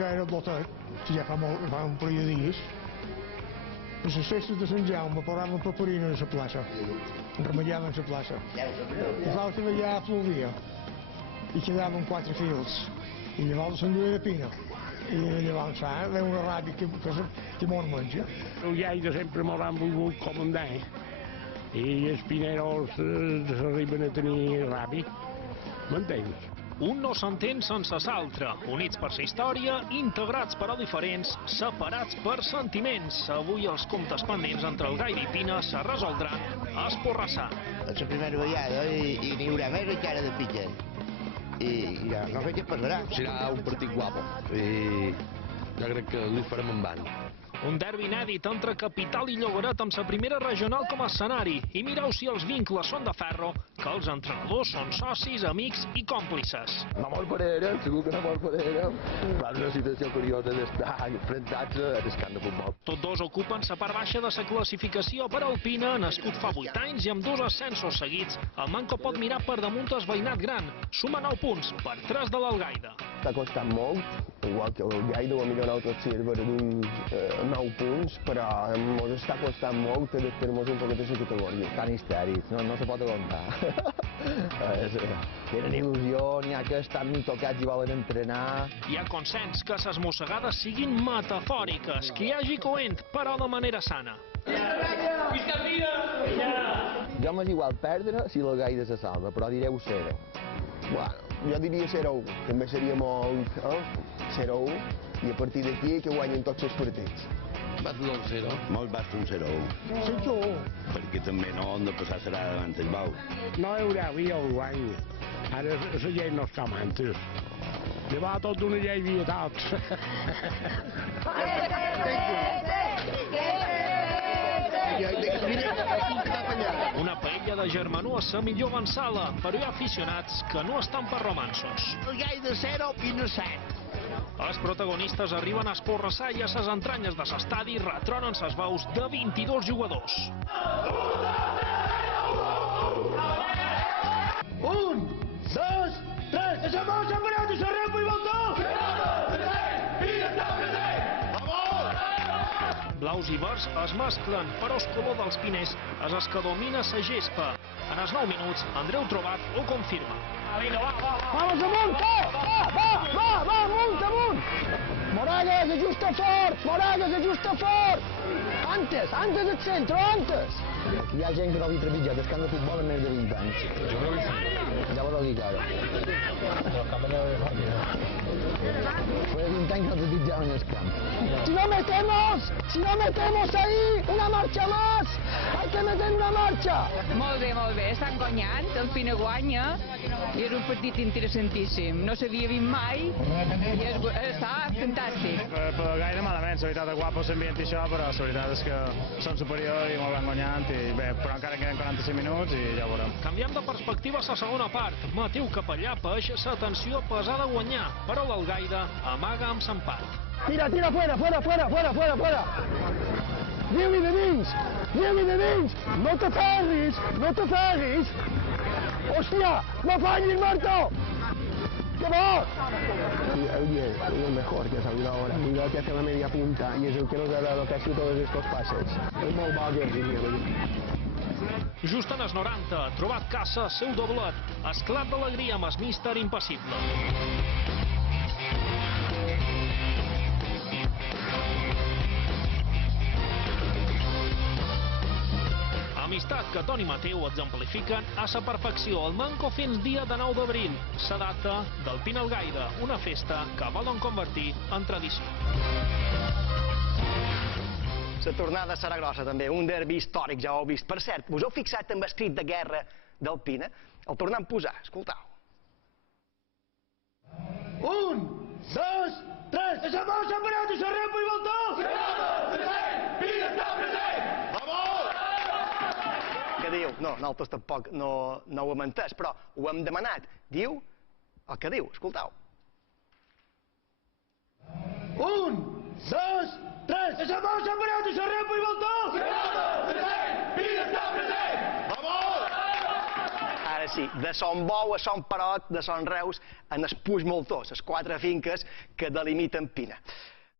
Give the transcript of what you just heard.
ja era el botet, que ja fa un parell de dies. A les festes de Sant Jaume posaven paperina a la plaça, remallaven la plaça. I l'altre ja plovia, i quedaven 4 fils, i llavors s'enduia de pina. I llavors ve una ràbia que mos menja. Els Lleida sempre mos han volgut comandar, i els pineros arriben a tenir ràbia, m'entens? Un no s'entén sense l'altre, units per la història, integrats però diferents, separats per sentiments. Avui els comptes pendents entre el Gaida i Pina se resoldran a Esporrassà. És la primera vegada i n'hi haurà més encara de pitxa. I ja, no sé què passarà. Serà un partit guapo i jo crec que li farem en van. Un derbi inèdit entre Capital i Llogaret amb la primera regional com a escenari. I mireu si els vincles són de ferro, que els entrenadors són socis, amics i còmplices. No mos pararem, segur que no mos pararem. Però és una situació curiosa d'estar enfrontats a l'escant de futbol. Tots dos ocupen la part baixa de la classificació per Alpina, nascut fa 8 anys i amb 2 ascensos seguits. El Manco pot mirar per damunt el veïnat gran. Suma 9 punts per 3 de l'Algaida. Està costant molt, igual que el Gaida o millor nosaltres sirven 9 punts, però ens està costant molt adaptar-nos un poquet a la categoria. Estan histèrics, no se pot aguantar. Tenen il·lusió, n'hi ha que estan tocats i volen entrenar. Hi ha consens que les mossegades siguin metafòriques, que hi hagi coent, però de manera sana. Jo m'és igual perdre si la Gaida se salva, però direu 0. Bueno, jo diria 0-1, també seria molt 0-1, i a partir d'aquí que guanyen tots els partits. Basta un 0. Molt basta un 0-1. Sí, jo. Perquè també no hem de passar serà davant el bau. No hi haurà via el guany. Ara la llei no està mantes. Llevar tot d'una llei vietats. Una paella de germanor a la millor avançada, però hi ha aficionats que no estan per romansos. El Gaida 0, Pina 7. Els protagonistes arriben a Esporrassà i a les entranyes de l'estadi retronen les veus de 22 jugadors. 1, 2, 3, deixa'm separat, deixa'm i voltó! Blaus i verds es mesclen, però el color dels piners és el que domina la gespa. En els 9 minuts, Andreu Trobat ho confirma. Vamos amunt, va, amunt! Moragues, ajusta fort! Antes el centro, antes! Aquí hi ha gent que no havia trepitjat el camp de futbol en més de 20 anys. Jo crec que sí. Ja veureu qui cara. Fue 20 anys que no trepitjaven el camp. Si no metemos ahí, una marcha más! Hay que meter una marcha! Molt bé, estan guanyant, el Pina guanya, i és un partit interessantíssim. No s'havia vist mai, i està fantàstic. Però gaire malament, la veritat, guapo l'ambient i això, però la veritat és que som superiors i molt ben guanyant, i bé, però encara queden 45 minuts i ja ho veurem. Canviem de perspectiva a la segona part. Mateu Capellà peix la tensió pesada a guanyar, però l'Algaida amaga amb l'empat. Tira, fuera! Diu-hi de dins! No t'aferris! Hòstia, no fallis, Marto! ¡Qué va! El 10 es el mejor que ha salido ahora. Cuidado que hace la media punta y es el que nos ha dado casi todos estos pases. Es molt bo aquest Virgili. Just en els 90, Trobat caça el seu doblet. Esclat d'alegria amb el míster impassible. Amistat que Toni i Mateu exemplifiquen a la perfecció el Manco fins dia de 9 d'abril, la data del Pina Algaida, una festa que volen convertir en tradició. La tornada serà grossa també, un derbi històric, ja ho heu vist. Per cert, us heu fixat en l'escrit de guerra del Pina? El tornem a posar, escoltau. 1, 2, 3, deixa'm separat, deixa'm i voltó! Pina està present! Què diu? No, nosaltres tampoc no ho hem entès, però ho hem demanat. Diu el que diu, escoltau. 1, 2, 3, deixa'm separat, deixa'm i voltó! Ara sí, de Son Bou a Son Perot, de Son Reus, en el Puig Moltó, les 4 finques que delimiten Pina.